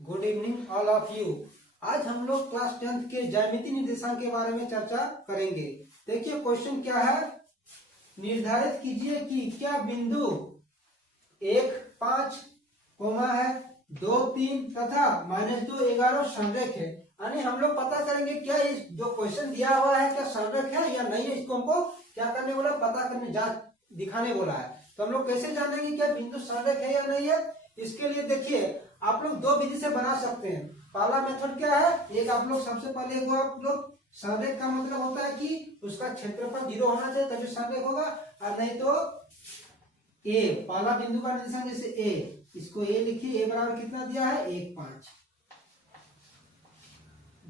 Good evening all of you. आज हम लोग क्लास 10th के ज्यामितीय निर्देशांक के बारे में चर्चा करेंगे। देखिए क्वेश्चन क्या है, निर्धारित कीजिए कि क्या बिंदु 1, 5 कोमा है 2, 3 तथा -2, 11 संरेख है। यानी हम लोग पता करेंगे क्या इस जो क्वेश्चन दिया हुआ है क्या संरेख है या नहीं है। इसको हमको क्या करने बोला, पता करने जांच दिखाने बोला है। तो हम लोग कैसे जानेंगे क्या बिंदु संरेख है या नहीं है। इसके लिए देखिए आप लोग दो विधि से बना सकते हैं। पहला मेथड क्या है, एक आप लोग सबसे पहले वो आप लोग संरेख का मतलब होता है कि उसका क्षेत्रफल 0 होना चाहिए तभी संरेख होगा, और नहीं तो ए पहला बिंदु का निर्देशांक जैसे ए, इसको ए लिखिए। ए बराबर कितना दिया है 1, 5।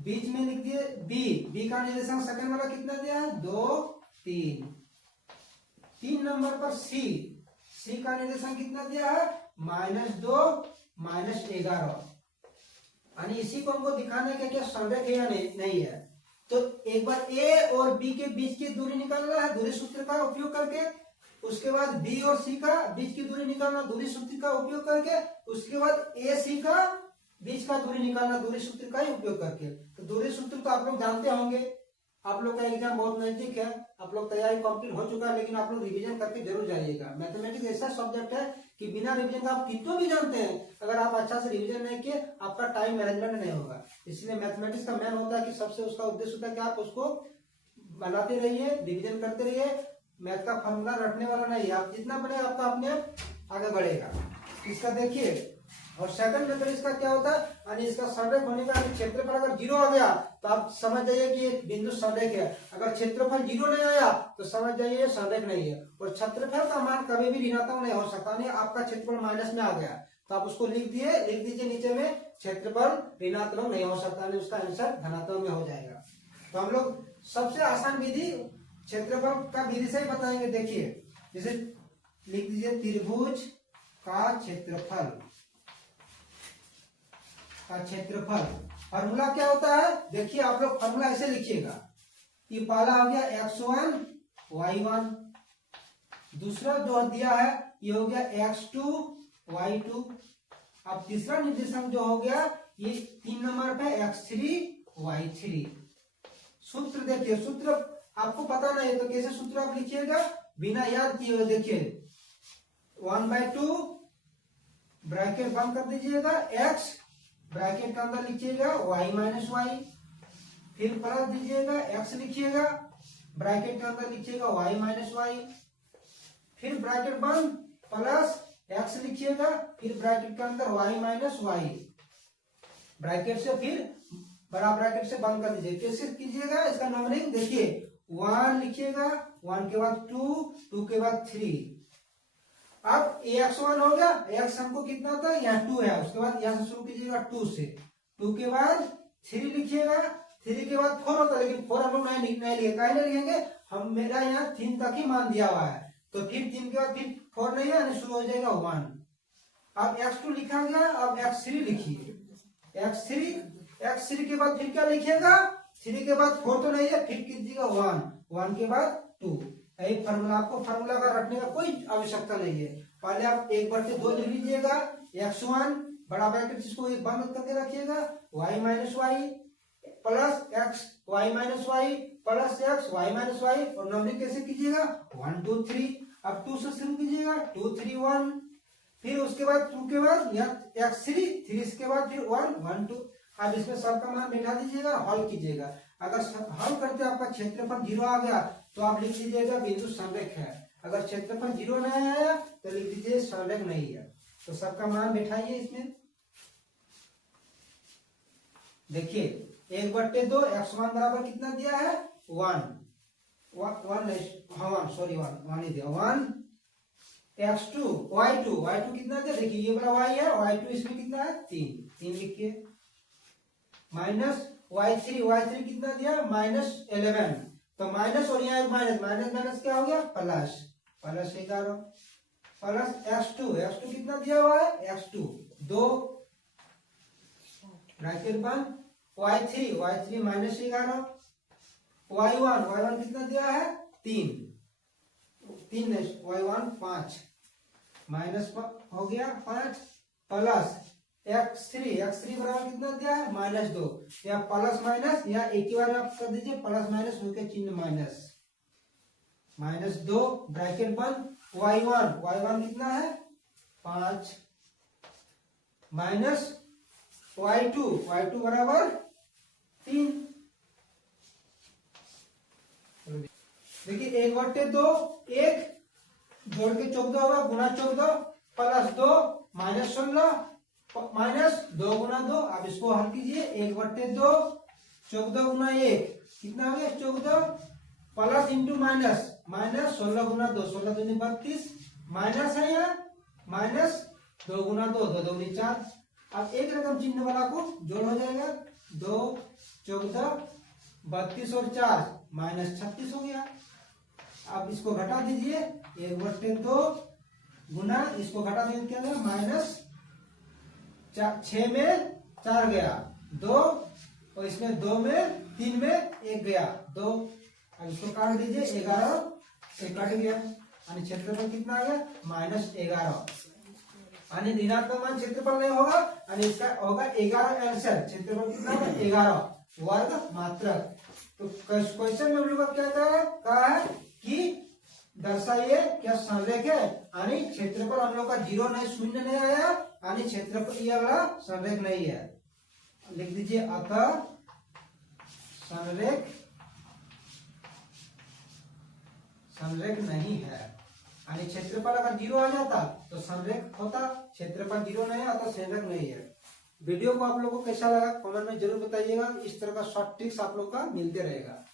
बीच में लिख दिए बी, बी का निर्देशांक सेकंड वाला कितना दिया है 2, 3। 3 नंबर पर सी, सी का निर्देशांक कितना दिया है -2, -11। यानी इसी को हमको दिखाने का क्या संरेख है या नहीं है। तो एक बार ए और बी के बीच की दूरी निकालना है दूरी सूत्र का उपयोग करके। उसके बाद बी और सी का बीच की दूरी निकालना दूरी सूत्र का उपयोग करके। उसके बाद ए सी का बीच का दूरी निकालना दूरी सूत्र का ही उपयोग करके। तो दूरी सूत्र तो आप लोग जानते होंगे, आप लोग का एग्जाम बहुत नजदीक है, आप लोग तैयारी कंप्लीट हो चुका है, लेकिन आप लोग रिवीजन करके जरूर जाइएगा। मैथमेटिक्स ऐसा सब्जेक्ट है कि बिना रिवीजन का आप कितना भी जानते हैं, अगर आप अच्छा से रिवीजन नहीं किए आपका टाइम मैनेजमेंट नहीं होगा। इसलिए मैथमेटिक्स का मेन होता है कि सबसे उसका उद्देश्य होता है कि आप उसको बनाते रहिए, रिवीजन करते रहिए। मैथ का फॉर्मूला रटने वाला नहीं है, आप जितना पढ़े आपका अपने आगे बढ़ेगा। इसका देखिए, और सेकंड मेथड इसका क्या होता है, यानी इसका संरेख होने का क्षेत्रफल अगर 0 आ गया तो आप समझ जाइए कि ये बिंदु संरेख है। अगर क्षेत्रफल 0 नहीं आया तो समझ जाइए संरेख नहीं है। और क्षेत्रफल का मान कभी भी ऋणात्मक नहीं हो सकता। नहीं आपका क्षेत्रफल माइनस में आ गया तो आप उसको लिख दीजिए नीचे में, क्षेत्रफल ऋणात्मक नहीं हो सकता, नहीं उसका आंसर धनात्मक में हो जाएगा। तो हम लोग सबसे आसान विधि क्षेत्रफल का विधि से ही बताएंगे। देखिए जैसे लिख दीजिए त्रिभुज का क्षेत्रफल, क्षेत्रफल फॉर्मूला क्या होता है। देखिए आप लोग फॉर्मूला ऐसे लिखिएगा कि पहला हो गया x1 y1, दूसरा जो दिया है ये हो गया x2 y2। अब तीसरा निर्देशांक जो हो गया ये 3 नंबर पे x3 y3। सूत्र देखिए, सूत्र आपको पता नहीं है तो कैसे सूत्र आप लिखिएगा बिना याद किए हुए। देखिए 1/2 ब्रैकेट बंद कर दीजिएगा, x ब्रैकेट के अंदर लिखिएगा y माइनस वाई, फिर प्लस दीजिएगा x लिखिएगा, ब्रैकेट के अंदर लिखिएगा y माइनस वाई, फिर ब्रैकेट बंद प्लस x लिखिएगा, फिर ब्रैकेट के अंदर y माइनस वाई, ब्रैकेट से फिर बड़ा ब्रैकेट से बंद कर दीजिए। कैसे कीजिएगा इसका नंबरिंग देखिए, 1 लिखिएगा, 1 के बाद 2, 2 के बाद 3। अब x1 हो गया, x हमको कितना था यहाँ 2 है, उसके बाद यहाँ से शुरू कीजिएगा 2 से, 2 के बाद 3 लिखिएगा, 3 के बाद 4 होता है, लेकिन 4 हम लोग नहीं लिखेंगे। काहे नहीं लिखेंगे, हम मेरा यहाँ 3 तक ही मान दिया हुआ है, तो फिर 3 के बाद फिर 4 नहीं है, शुरू हो जाएगा 1। अब x2 लिखा गया, अब x3 लिखिए, x3 के बाद फिर क्या लिखिएगा, 3 के बाद 4 तो नहीं है, फिर कीजिएगा 1 के बाद 2। यही फॉर्मूला, आपको फॉर्मूला का रटने का कोई आवश्यकता नहीं है। पहले आप 1/2 लिख लीजिएगा, x1 बड़ा ब्रैकेट जिसको एक बंद करके रखिएगा, y minus y plus x y minus y plus x y minus y, और नंबरिंग कैसे कीजिएगा 1 2 3। अब 2 से शुरू कीजिएगा 2 3 1, फिर उसके बाद 2 के बाद यहाँ x3 3 के बाद फिर 1 1 2। अब इसमें सब का मान बैठा दीजिएगा, हल कीजिएगा। अगर हल करते आपका क्षेत्रफल 0 आ गया तो आप लिख लीजिएगा बिंदु संरेख है। अगर क्षेत्रफल 0 नहीं आया तो लिख दीजिए संरेख नहीं है। तो सबका मान बैठाइए इसमें। देखिए 1/2 x1 बराबर कितना दिया है 1 ही दिया 1। x2 y2 कितना दिया, देखिए ये बड़ा y है, y2 इसमें कितना है 3 लिखिए, माइनस y3 कितना दिया -11। तो माइनस और यहाँ माइनस क्या हो गया प्लस 11 प्लस x2 कितना दिया हुआ है x2 2, ब्रैकेट बंद, y3 -11, y1 कितना दिया है 3 y1 5 माइनस हो गया 5 प्लस x3 बराबर कितना दिया है -2, या प्लस माइनस या एक ही बार आप कर दीजिए प्लस माइनस होकर चिन्ह -2 ब्रैकेट बंद y1 कितना है 5 माइनस y2 बराबर 3। देखिए 1/2 1 जोड़ के 14 होगा गुना 14 प्लस 2 -16 माइनस 2 गुना 2। आप इसको हल कीजिए 1/2 14 गुना 1 कितना हो गया 14 प्लस इंटू माइनस 16 गुना 2 16 दूनी 32 माइनस है यहाँ माइनस 2 गुना 2 2 दूनी 4। अब एक रकम चिन्ह वाला को जोड़ हो जाएगा 2 14 32 और 4 -36 हो गया। अब इसको घटा दीजिए 1/2 गुना इसको घटा देंगे क्या गया -6 में 4 गया 2 और इसमें 2 में 3 में 1 गया 2। अब इसको काट दीजिए 11 से कट गया यानी क्षेत्रफल कितना आ गया -11 यानी ऋणात्मक मान क्षेत्रफल नहीं होगा यानी इसका होगा 11 आंसर। क्षेत्रफल कितना होगा 11 वर्ग मात्रक। तो क्वेश्चन में हम लोग क्या कहा है कि दर्शाइए क्या संरेख है यानी क्षेत्रफल हम लोग का 0 नहीं 0 नहीं आया यानी क्षेत्रफल ये वाला संरेख नहीं है। लिख दीजिए अतः संरेख नहीं है यानी क्षेत्रफल अगर 0 आ जाता तो संरेख होता, क्षेत्रफल 0 नहीं है तो संरेख नहीं है। वीडियो को आप लोगों को कैसा लगा कमेंट में जरूर बताइएगा। इस तरह का शॉर्ट ट्रिक्स आप लोग का मिलते रहेगा।